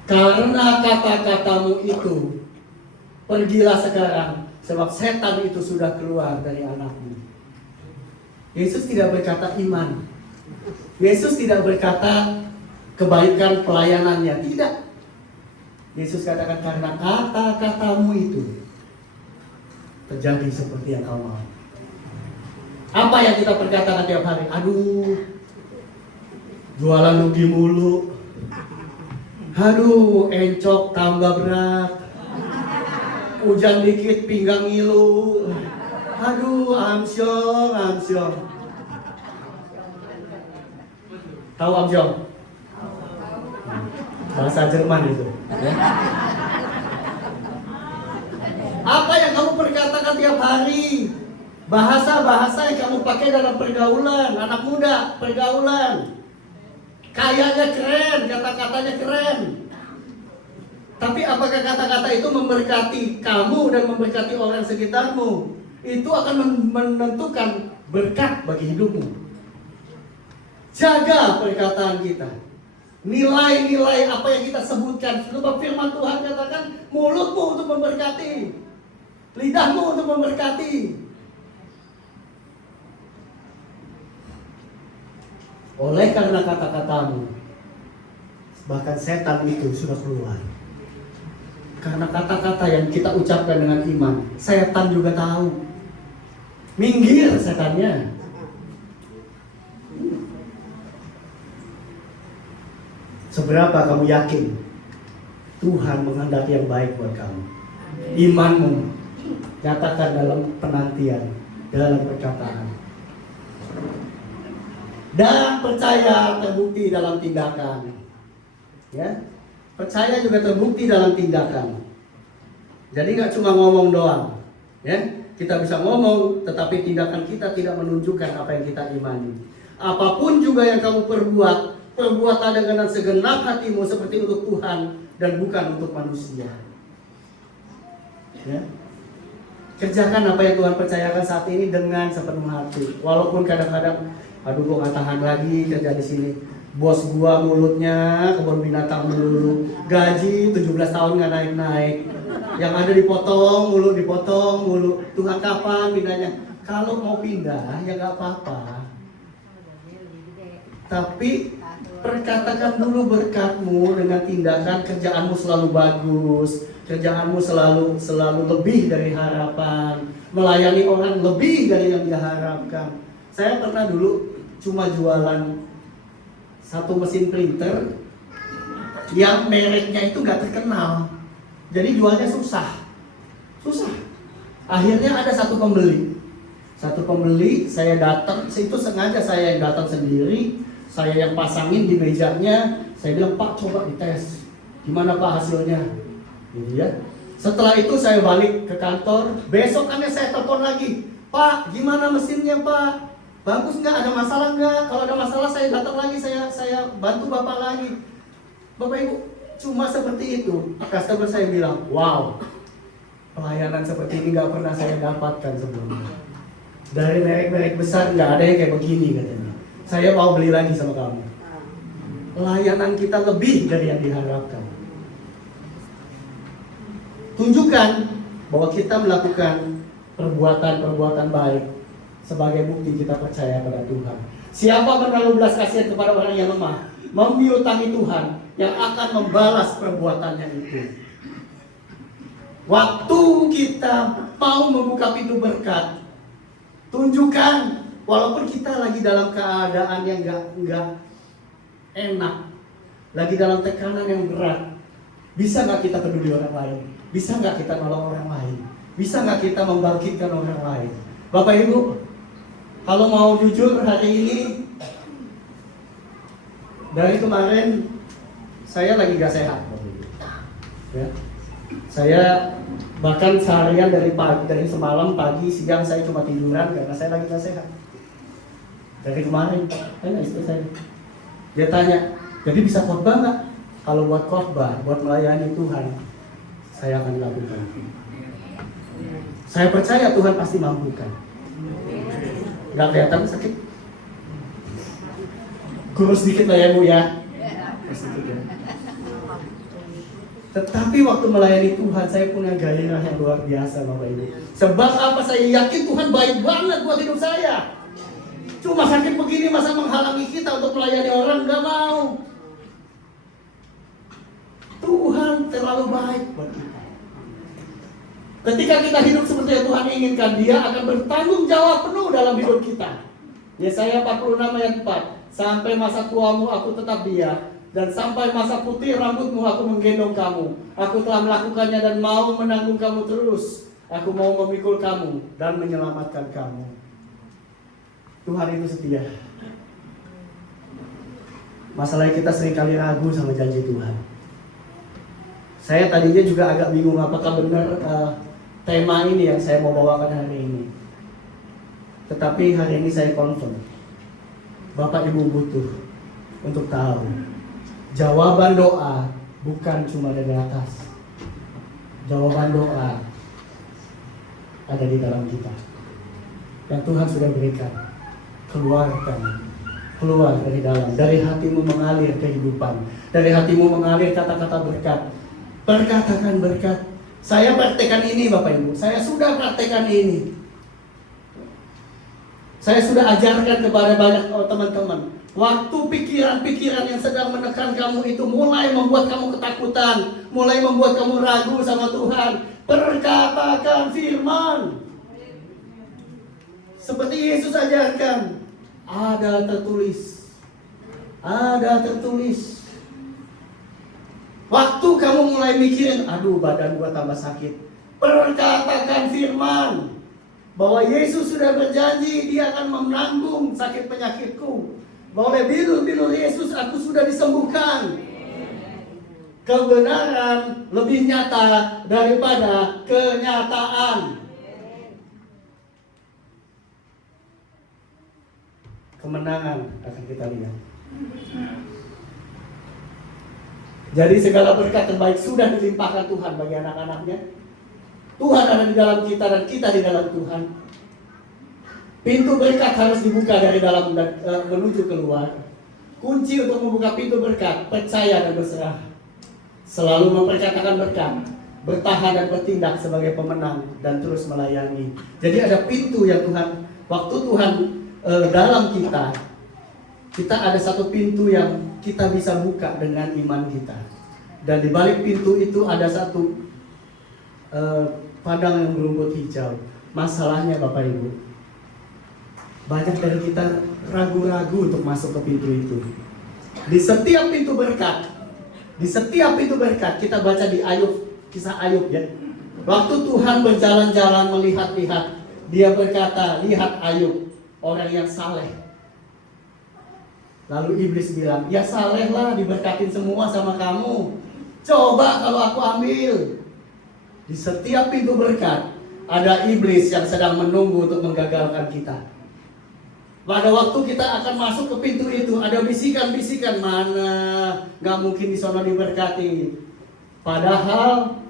karena kata-katamu itu, pergilah sekarang, sebab setan itu sudah keluar dari anakmu. Yesus tidak berkata iman. Yesus tidak berkata kebaikan pelayanannya, tidak. Yesus katakan karena kata-katamu itu terjadi seperti yang kau mau. Apa yang kita perkatakan tiap hari? Aduh, jualan rugi mulu. Aduh, encok tambah berat. Hujan dikit pinggang ngilu. Aduh, amsyong. Tahu amsyong? Bahasa Jerman itu. Apa yang kamu perkatakan tiap hari? Bahasa-bahasa yang kamu pakai dalam pergaulan, anak muda, pergaulan. Kayaknya keren, kata-katanya keren. Tapi apakah kata-kata itu memberkati kamu dan memberkati orang sekitarmu? Itu akan menentukan berkat bagi hidupmu. Jaga perkataan kita. Nilai-nilai apa yang kita sebutkan. Sebab firman Tuhan katakan, mulutmu untuk memberkati, lidahmu untuk memberkati. Oleh karena kata-katamu, bahkan setan itu sudah keluar. Karena kata-kata yang kita ucapkan dengan iman, setan juga tahu. Minggir setannya. Seberapa kamu yakin Tuhan menghendaki yang baik buat kamu? Imanmu katakan dalam penantian, dalam perkataan. Dan percaya terbukti dalam tindakan. Ya, percaya juga terbukti dalam tindakan. Jadi nggak cuma ngomong doang. Ya, kita bisa ngomong, tetapi tindakan kita tidak menunjukkan apa yang kita imani. Apapun juga yang kamu perbuatlah dengan segenap hatimu seperti untuk Tuhan dan bukan untuk manusia. Ya. Kerjakan apa yang Tuhan percayakan saat ini dengan sepenuh hati. Walaupun kadang-kadang, aduh gua gak tahan lagi kerja di sini. Bos gua mulutnya kebun binatang melulu. Gaji 17 tahun gak naik-naik. Yang ada dipotong mulu. Tuhan kapan pindahnya? Kalau mau pindah ya gak apa-apa. Tapi perkatakan dulu berkatmu dengan tindakan. Kerjaanmu selalu bagus, kerjaanmu selalu lebih dari harapan, melayani orang lebih dari yang diharapkan. Saya pernah dulu cuma jualan satu mesin printer yang mereknya itu nggak terkenal, jadi jualnya susah. Akhirnya ada satu pembeli, saya datang, itu sengaja saya yang datang sendiri, saya yang pasangin di mejanya, saya bilang, Pak coba dites, gimana Pak hasilnya, gitu ya. Setelah itu saya balik ke kantor, besokannya saya telepon lagi, Pak gimana mesinnya Pak, bagus nggak, ada masalah nggak? Kalau ada masalah saya datang lagi, saya bantu Bapak lagi. Bapak Ibu, cuma seperti itu. Customer saya bilang, wow, pelayanan seperti ini nggak pernah saya dapatkan sebelumnya. Dari merek-merek besar nggak ada yang kayak begini katanya. Saya mau beli lagi sama kamu. Pelayanan kita lebih dari yang diharapkan. Tunjukkan bahwa kita melakukan perbuatan-perbuatan baik sebagai bukti kita percaya pada Tuhan. Siapa menaruh belas kasihan kepada orang yang lemah, mempiutangi Tuhan yang akan membalas perbuatannya itu. Waktu kita mau membuka pintu berkat, tunjukkan walaupun kita lagi dalam keadaan yang enggak enak, lagi dalam tekanan yang berat, bisa nggak kita peduli orang lain? Bisa nggak kita nolong orang lain? Bisa nggak kita membangkitkan orang lain? Bapak Ibu, kalau mau jujur hari ini, dari kemarin saya lagi gak sehat, ya. Saya bahkan seharian dari semalam pagi siang saya cuma tiduran karena saya lagi gak sehat. Dari kemarin, tanya istri saya, dia tanya, jadi bisa khotbah nggak? Kalau buat khotbah, buat melayani Tuhan, saya akan lakukan. Saya percaya Tuhan pasti mampukan. Gak kelihatan sakit? Kurus dikit lah ya Bu ya. Tetapi waktu melayani Tuhan, saya punya gairah yang luar biasa Bapak Ibu. Sebab apa? Saya yakin Tuhan baik banget buat hidup saya. Cuma sakit begini masa menghalangi kita untuk melayani orang? Gak mau. Tuhan terlalu baik buat kita. Ketika kita hidup seperti yang Tuhan inginkan, Dia akan bertanggung jawab penuh dalam hidup kita. Yesaya 46 ayat 4. Sampai masa tuamu aku tetap Dia, dan sampai masa putih rambutmu aku menggendong kamu. Aku telah melakukannya dan mau menanggung kamu terus. Aku mau memikul kamu dan menyelamatkan kamu. Tuhan itu setia. Masalahnya kita seringkali ragu sama janji Tuhan. Saya tadinya juga agak bingung apakah benar tema ini yang saya mau bawakan hari ini. Tetapi hari ini saya confirm, Bapak Ibu butuh untuk tahu jawaban doa bukan cuma dari atas. Jawaban doa ada di dalam kita, yang Tuhan sudah berikan. Keluar dari dalam. Dari hatimu mengalir kehidupan. Dari hatimu mengalir kata-kata berkat. Perkatakan berkat. Saya praktekkan ini Bapak Ibu. Saya sudah praktekkan ini. Saya sudah ajarkan kepada banyak teman-teman. Waktu pikiran-pikiran yang sedang menekan kamu itu mulai membuat kamu ketakutan, mulai membuat kamu ragu sama Tuhan, perkatakan firman. Seperti Yesus ajarkan, ada tertulis. Ada tertulis. Waktu kamu mulai mikirin, aduh badan gua tambah sakit, perkatakan firman bahwa Yesus sudah berjanji Dia akan menanggung sakit penyakitku. Bahwa oleh bilur-bilur Yesus aku sudah disembuhkan. Kebenaran lebih nyata daripada kenyataan. Kemenangan akan kita lihat. Jadi segala berkat terbaik sudah dilimpahkan Tuhan bagi anak-anaknya. Tuhan ada di dalam kita dan kita di dalam Tuhan. Pintu berkat harus dibuka dari dalam dan menuju keluar. Kunci untuk membuka pintu berkat, percaya dan berserah. Selalu memperkatakan berkat, bertahan dan bertindak sebagai pemenang dan terus melayani. Jadi ada pintu yang Tuhan, waktu Tuhan dalam kita ada satu pintu yang kita bisa buka dengan iman kita. Dan di balik pintu itu ada satu padang yang berumput hijau. Masalahnya Bapak Ibu, banyak dari kita ragu-ragu untuk masuk ke pintu itu. Di setiap pintu berkat, kita baca di Ayub, kisah Ayub ya. Waktu Tuhan berjalan-jalan melihat-lihat, dia berkata, lihat Ayub, orang yang saleh. Lalu iblis bilang, ya saleh lah, diberkatin semua sama kamu. Coba kalau aku ambil. Di setiap pintu berkat, ada iblis yang sedang menunggu untuk menggagalkan kita. Pada waktu kita akan masuk ke pintu itu, ada bisikan-bisikan, mana, gak mungkin di sana diberkati. Padahal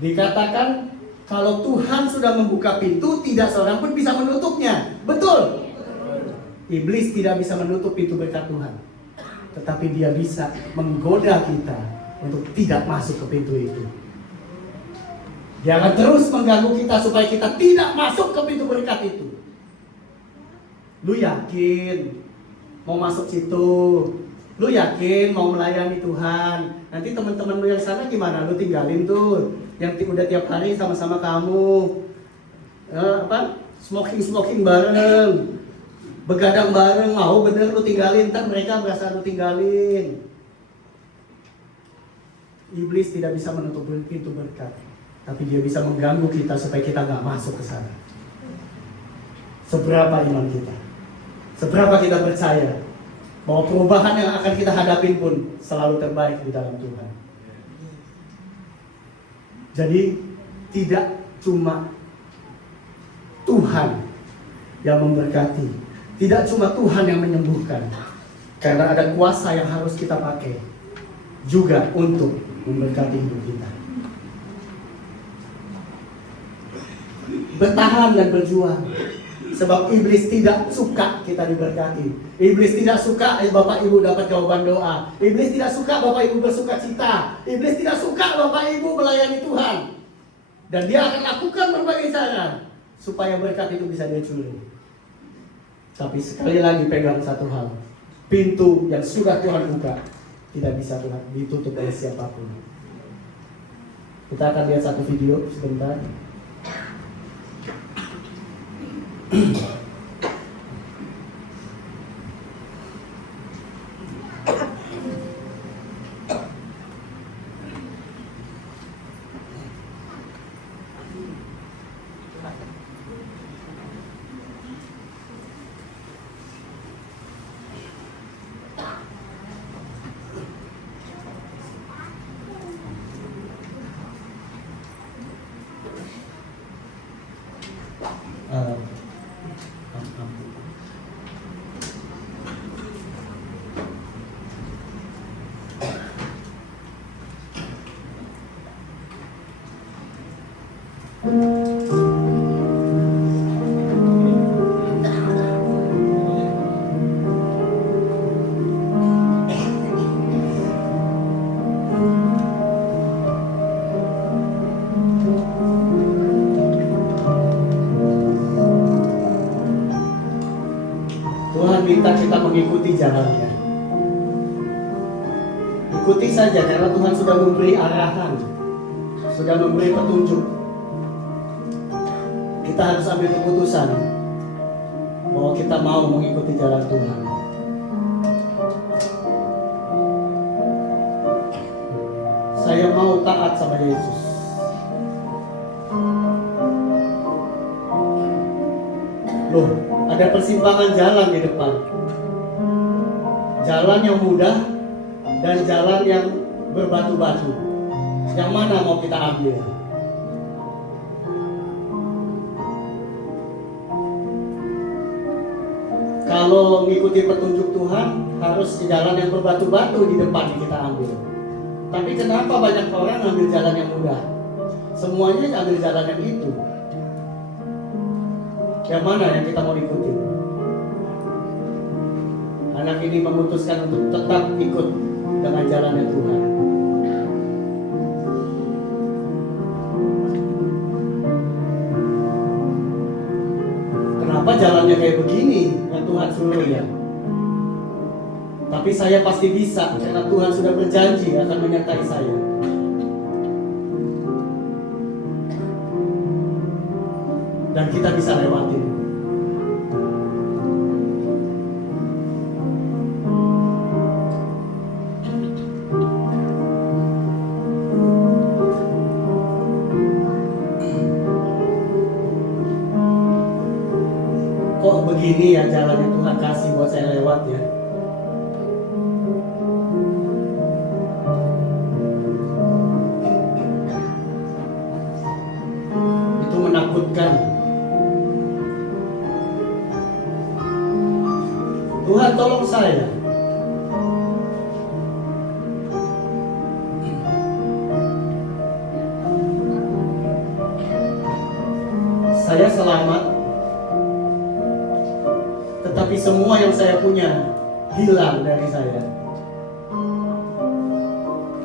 dikatakan kalau Tuhan sudah membuka pintu, tidak seorang pun bisa menutupnya. Betul? Iblis tidak bisa menutup pintu berkat Tuhan, tetapi dia bisa menggoda kita untuk tidak masuk ke pintu itu. Dia akan terus mengganggu kita supaya kita tidak masuk ke pintu berkat itu. Lu yakin mau masuk situ? Lu yakin mau melayani Tuhan? Nanti teman-teman lu yang sana gimana? Lu tinggalin tuh yang udah tiap hari sama-sama kamu smoking bareng, begadang bareng, mau bener lu tinggalin, ntar mereka merasa lu tinggalin. Iblis tidak bisa menutup pintu berkat, tapi dia bisa mengganggu kita supaya kita nggak masuk ke sana. Seberapa iman kita, seberapa kita percaya bahwa perubahan yang akan kita hadapin pun selalu terbaik di dalam Tuhan. Jadi tidak cuma Tuhan yang memberkati, tidak cuma Tuhan yang menyembuhkan, karena ada kuasa yang harus kita pakai juga untuk memberkati hidup kita. Bertahan dan berjuang, sebab iblis tidak suka kita diberkati. Iblis tidak suka Bapak Ibu dapat jawaban doa. Iblis tidak suka Bapak Ibu bersuka cita. Iblis tidak suka Bapak Ibu melayani Tuhan. Dan dia akan lakukan berbagai cara supaya berkat itu bisa dia curi. Tapi sekali lagi pegang satu hal, pintu yang sudah Tuhan buka tidak bisa Tuhan ditutup oleh siapapun. Kita akan lihat satu video sebentar. Tuhan minta kita mengikuti jalannya. Ikuti saja karena Tuhan sudah memberi arahan, sudah memberi petunjuk. Kita harus ambil keputusan bahwa kita mau mengikuti jalan Tuhan. Saya mau taat sama Yesus. Loh, ada persimpangan jalan di depan. Jalan yang mudah dan jalan yang berbatu-batu. Yang mana mau kita ambil? Kalau mengikuti petunjuk Tuhan, harus di jalan yang berbatu-batu di depan yang kita ambil. Tapi kenapa banyak orang ambil jalan yang mudah? Semuanya ambil jalan yang itu. Yang mana yang kita mau ikuti? Anak ini memutuskan untuk tetap ikut dengan jalannya Tuhan. Kenapa jalannya kayak begini yang Tuhan suruh ya? Tapi saya pasti bisa karena Tuhan sudah berjanji akan menyertai saya. Dan kita bisa lewatin. begini ya jalannya Tuhan kasih buat saya lewat ya. Itu menakutkan. Tuhan tolong saya. Saya selamat, tetapi semua yang saya punya hilang dari saya.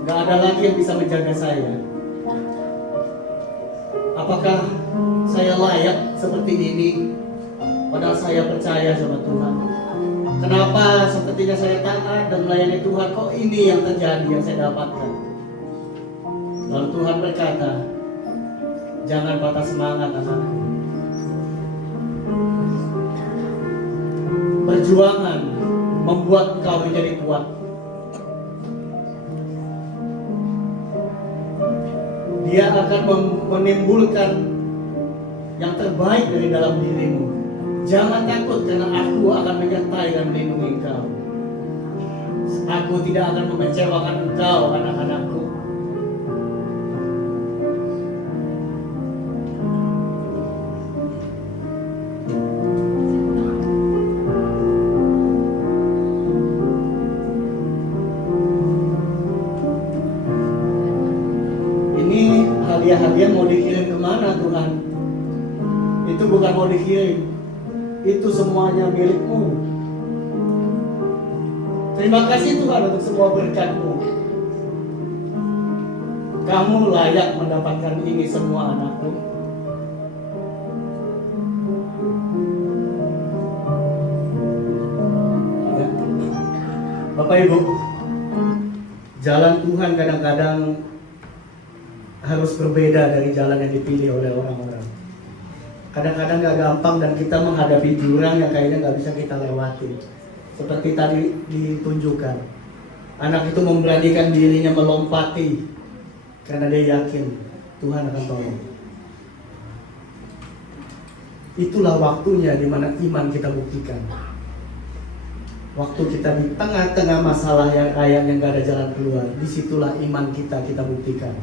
Gak ada lagi yang bisa menjaga saya. Apakah saya layak seperti ini? Padahal saya percaya sama Tuhan. Kenapa sepertinya saya taat dan melayani Tuhan, kok ini yang terjadi yang saya dapatkan? Lalu Tuhan berkata, jangan patah semangat anakku. Perjuangan membuat engkau menjadi kuat. Dia akan menimbulkan yang terbaik dari dalam dirimu. Jangan takut karena aku akan menyertai dan melindungi engkau. Aku tidak akan mengecewakan engkau, anak-anakku. Ini hadiah-hadiah mau dikirim kemana Tuhan? Itu bukan mau dikirim, itu semuanya milikmu. Terima kasih Tuhan untuk semua berkat-Mu. Kamu layak mendapatkan ini semua anakku. Ya. Bapak Ibu, jalan Tuhan kadang-kadang harus berbeda dari jalan yang dipilih oleh orang-orang. Kadang-kadang gak gampang dan kita menghadapi jurang yang kayaknya gak bisa kita lewati. Seperti tadi ditunjukkan, anak itu memberanikan dirinya melompati karena dia yakin Tuhan akan tolong. Itulah waktunya di mana iman kita buktikan. Waktu kita di tengah-tengah masalah yang kayaknya gak ada jalan keluar, disitulah iman kita buktikan.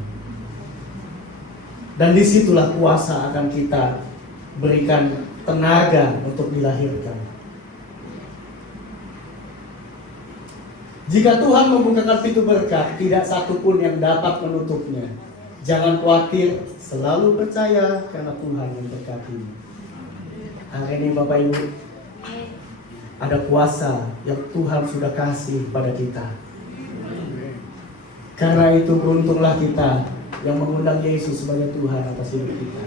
Dan disitulah kuasa akan kita berikan tenaga untuk dilahirkan. Jika Tuhan membukakan pintu berkat, tidak satu pun yang dapat menutupnya. Jangan khawatir, selalu percaya karena Tuhan yang berkati. Hari ini Bapak Ibu, ada kuasa yang Tuhan sudah kasih pada kita. Karena itu beruntunglah kita yang mengundang Yesus sebagai Tuhan atas hidup kita.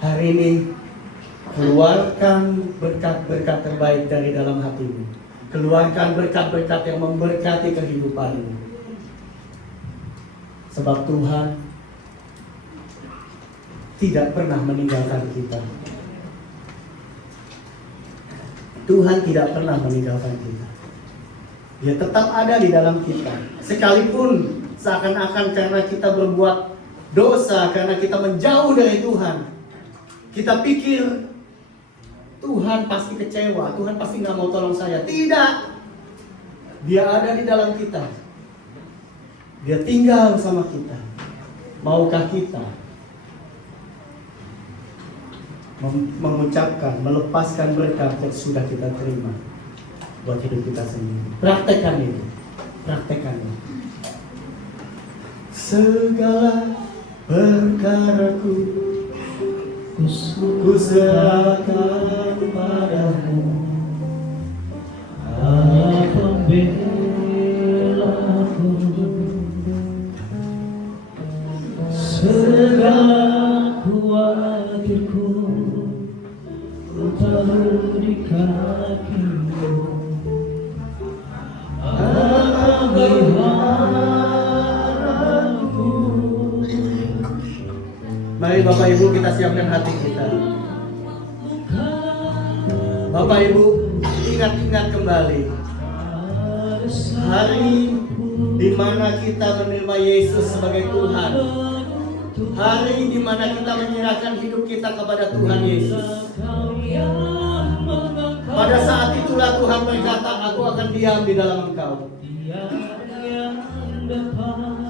Hari ini keluarkan berkat-berkat terbaik dari dalam hatimu. Keluarkan berkat-berkat yang memberkati kehidupanmu. Sebab Tuhan tidak pernah meninggalkan kita. Tuhan tidak pernah meninggalkan kita. Dia tetap ada di dalam kita. Sekalipun seakan-akan karena kita berbuat dosa, karena kita menjauh dari Tuhan, kita pikir Tuhan pasti kecewa, Tuhan pasti gak mau tolong saya. Tidak. Dia ada di dalam kita. Dia tinggal sama kita. Maukah kita mengucapkan, melepaskan berkat yang sudah kita terima buat hidup kita sendiri? Praktekkan itu. Praktekkan itu. Segala perkaraku ku serahkan padamu, Allah pembelaku. Segala khawatirku ku taruh di kakimu, Allah peliharaku. Mari Bapak Ibu kita siapkan hati kita. Bapak Ibu ingat-ingat kembali hari di mana kita menerima Yesus sebagai Tuhan. Hari di mana kita menyerahkan hidup kita kepada Tuhan Yesus. Pada saat itulah Tuhan berkata, aku akan diam di dalam engkau.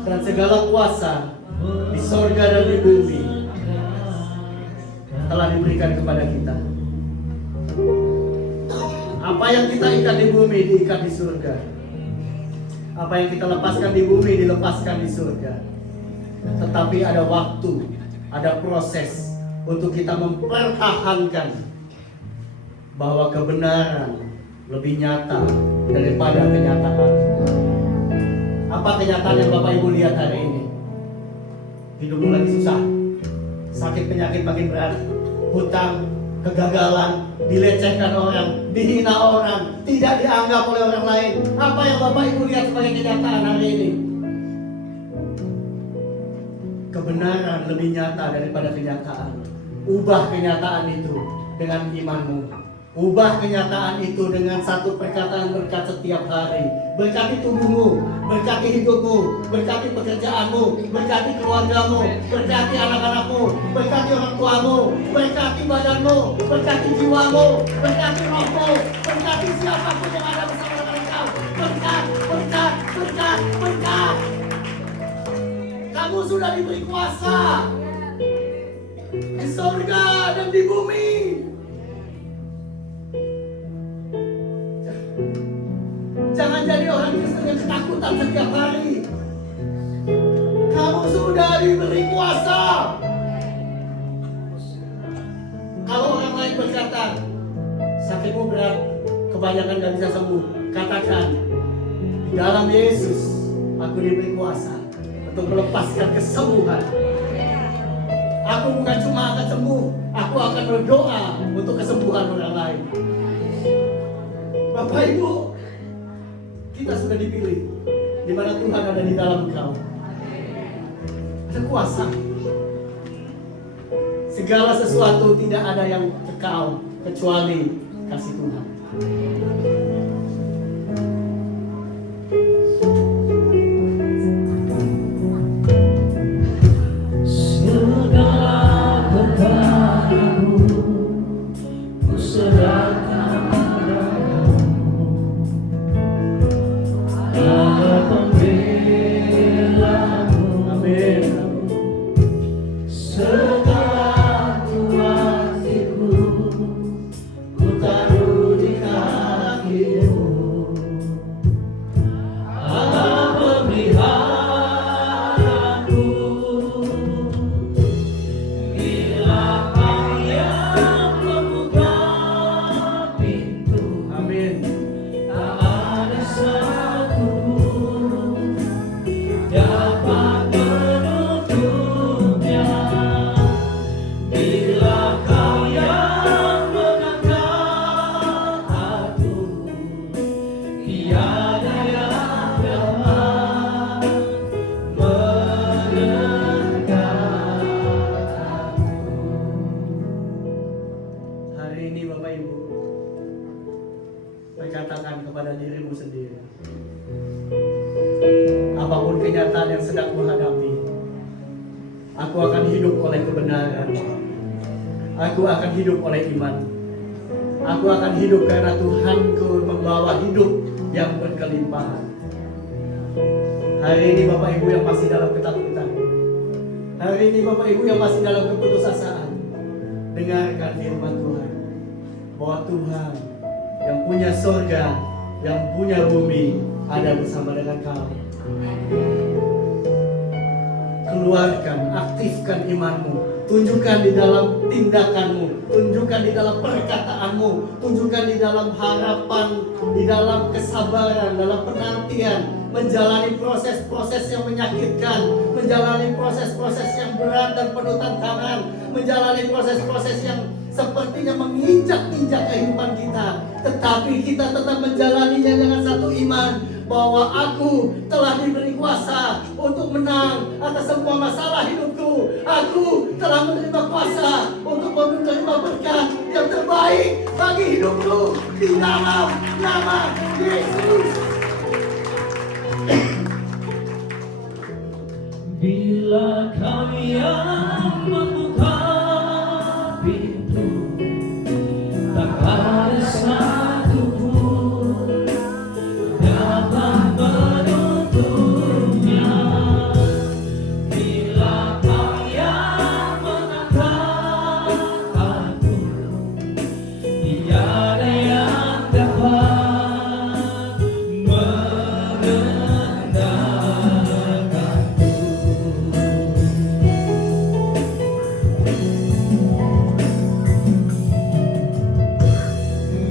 Dan segala kuasa di sorga dan di bumi telah diberikan kepada kita. Apa yang kita ikat di bumi diikat di surga. Apa yang kita lepaskan di bumi dilepaskan di surga. Tetapi ada waktu, ada proses untuk kita mempertahankan bahwa kebenaran lebih nyata daripada kenyataan. Apa kenyataan yang Bapak Ibu lihat hari ini? Hidupmu lagi susah, sakit penyakit makin berat, hutang, kegagalan, dilecehkan orang, dihina orang, tidak dianggap oleh orang lain. Apa yang Bapak Ibu lihat sebagai kenyataan hari ini? Kebenaran lebih nyata daripada kenyataan. Ubah kenyataan itu dengan imanmu. Ubah kenyataan itu dengan satu perkataan berkat setiap hari. Berkati tubuhmu, berkati hidupmu, berkati pekerjaanmu, berkati keluargamu, berkati anak-anakmu, berkati orang tuamu, berkati badanmu, berkati jiwamu, berkati rohmu, berkati siapapun yang ada bersama dengan engkau. Berkat, berkat, berkat, berkat. Kamu sudah diberi kuasa di surga dan di bumi. Jangan jadi orang Kristen yang ketakutan setiap hari. Kamu sudah diberi kuasa. Kalau orang lain berkata, sakitmu berat, kebanyakan gak bisa sembuh, katakan, di dalam Yesus aku diberi kuasa untuk melepaskan kesembuhan. Aku bukan cuma akan sembuh, aku akan berdoa untuk kesembuhan orang lain. Bapak Ibu, kita sudah dipilih, di mana Tuhan ada di dalam engkau. Ada kuasa. Segala sesuatu tidak ada yang kekal kecuali kasih Tuhan. Katakan kepada dirimu sendiri, apapun kenyataan yang sedang menghadapi, aku akan hidup oleh kebenaran, aku akan hidup oleh iman, aku akan hidup karena Tuhanku membawa hidup yang berkelimpahan. Hari ini Bapak Ibu yang masih dalam ketakutan, hari ini Bapak Ibu yang masih dalam keputusasaan, dengarkan firman Tuhan bahwa Tuhan yang punya surga, yang punya bumi ada bersama dengan kamu. Keluarkan, aktifkan imanmu, tunjukkan di dalam tindakanmu, tunjukkan di dalam perkataanmu, tunjukkan di dalam harapan, di dalam kesabaran, dalam penantian, menjalani proses-proses yang menyakitkan, menjalani proses-proses yang berat dan penuh tantangan, menjalani proses-proses yang sepertinya menginjak-injak kehidupan kita, tetapi kita tetap menjalaninya dengan satu iman bahwa aku telah diberi kuasa untuk menang atas semua masalah hidupku. Aku telah menerima kuasa untuk menerima berkat yang terbaik bagi hidupku di dalam nama Yesus. Bila kami menuntutnya. Bila kau yang mengangkat aku, tiada yang dapat merendahkanku.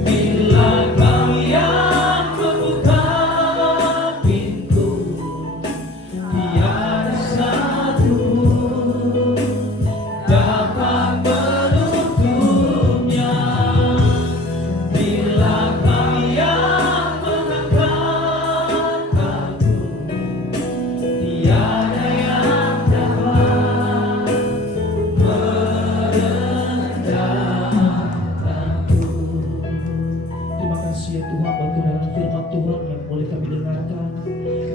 Bila kau yang membuka pintu, tiada satu dapat menutupnya. Bila kau yang mengangkat aku, tiada yang dapat merendahkanku. Terima kasih ya Tuhan bagi kebenaran firman Tuhan yang boleh kami dengarkan.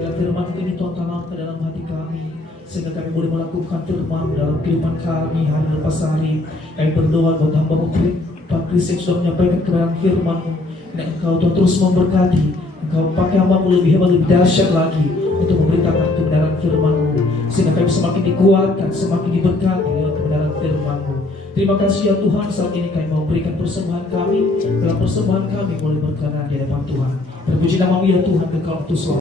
Dalam firman ini Tuhan tanam ke dalam hati kami, sehingga kami boleh melakukan firman dalam kehidupan kami hari lepas hari. Kami berdoa buat hamba-Mu Pak Kris yang sudah menyampaikan kebenaran firman-Mu, dan Engkau Tuhan terus memberkati. Engkau pakai hamba-Mu lebih hebat, lebih dahsyat lagi untuk memberitakan kebenaran firman-Mu, sehingga kami semakin dikuatkan, semakin diberkati dengan kebenaran firman-Mu. Terima kasih ya Tuhan, saat ini kami mau berikan persembahan kami. Dalam persembahan kami boleh berkenan di hadapan Tuhan. Terpuji nama-Mu ya Tuhan, Engkau untuk